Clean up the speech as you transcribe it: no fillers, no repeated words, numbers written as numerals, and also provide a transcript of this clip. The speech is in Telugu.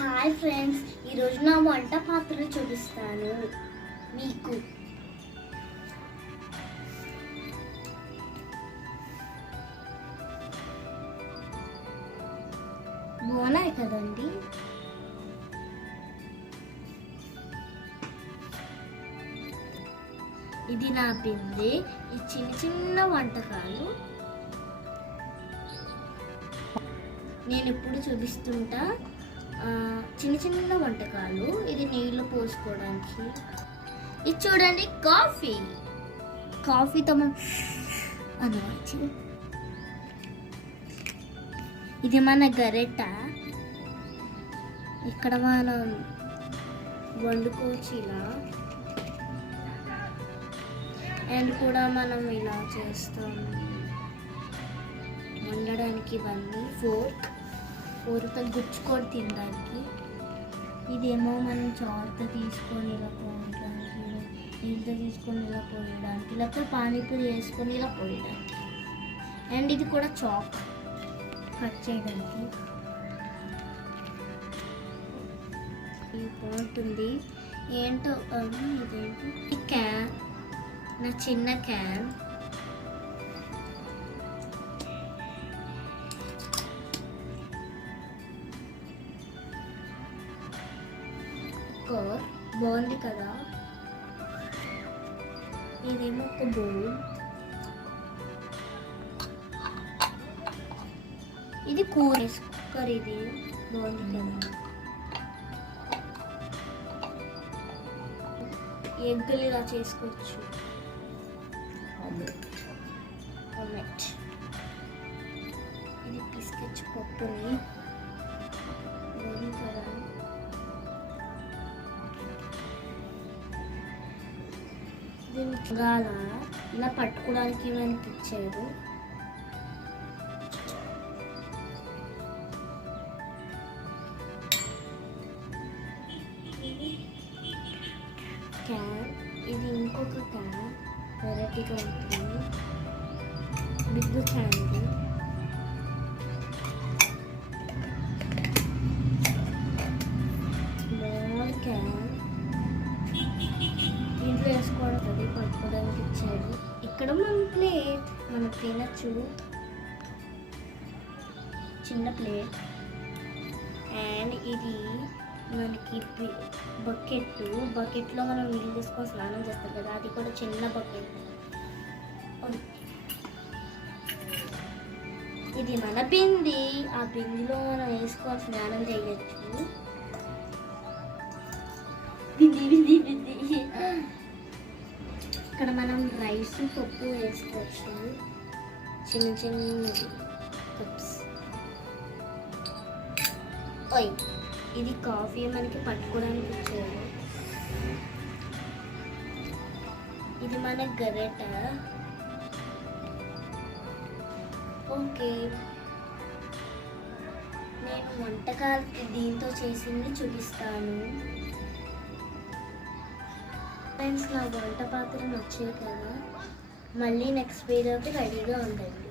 హాయ్ ఫ్రెండ్స్, ఈరోజు నా వంట పాత్రలు చూపిస్తాను మీకు. బాగున్నాయి కదండి. ఇది నా బిందె. ఈ చిన్న చిన్న వంటకాలు నేను ఎప్పుడు చూపిస్తుంటా. చిన్న చిన్న వంటకాలు. ఇది నీళ్ళు పోసుకోవడానికి. ఇది చూడండి, కాఫీతో అనవచ్చు. ఇది మన గరెట. ఇక్కడ మనం వండుకోవచ్చు ఇలా. అండ్ కూడా మనం ఇలా చేస్తాము వండడానికి. ఇవన్నీ ఫోర్తో గుచ్చుకొని తినడానికి. ఇదేమో మనం చారుతో తీసుకొని ఇలా పోయడానికి, నీళ్ళతో తీసుకొని ఇలా పోయడానికి, లేకపోతే పానీపూరి వేసుకొని ఇలా పోయడానికి. అండ్ ఇది కూడా చాక్ కట్ చేయడానికి. ఇది బాగుంటుంది. ఏంటో ఇదేంటి, ఈ క్యాన్, నా చిన్న క్యాన్. బాగుంది కదా. ఇదేమో ఒక బౌల్. ఇది కుక్కర్. ఇది బాగుంది కదా. ఎగ్గులు ఇలా చేసుకోవచ్చు. ఆమ్లెట్. ఇది పిసికొచ్చి పప్పుని. బాగుంది కదా. ఇలా పట్టుకోవడానికి మనకి ఇచ్చారు. క్యాన్. ఇది ఇంకొక క్యాన్, వెరైటీగా ఉంటుంది. Big can. ఇది స్మాల్ క్యాన్. ఇంట్లో వేసుకోవడం అది పట్టుకోవడానికి ఇచ్చాడు. ఇక్కడ మన ప్లేట్, మనం తినచ్చు. చిన్న ప్లేట్. అండ్ ఇది మనకి బకెట్లో మనం నీళ్ళు తీసుకొని స్నానం చేస్తాం కదా, అది కూడా చిన్న బకెట్. ఇది మన బింది. ఆ బిందిలో మనం వేసుకొని స్నానం చేయొచ్చు. బింది. ఇక్కడ మనం రైస్, పప్పు వేసుకోవచ్చు. చిన్న చిన్న కప్స్. ఇది కాఫీ మనకి పట్టుకోవడానికి ఇచ్చారు. ఇది మన గరెట. ఓకే, నేను వంటకాలకి దీంతో చేసింది చూపిస్తాను. ఫ్రెండ్స్, నా వంట పాత్ర నచ్చేది కదా. మళ్ళీ నెక్స్ట్ వీడియోకి రెడీగా ఉండండి.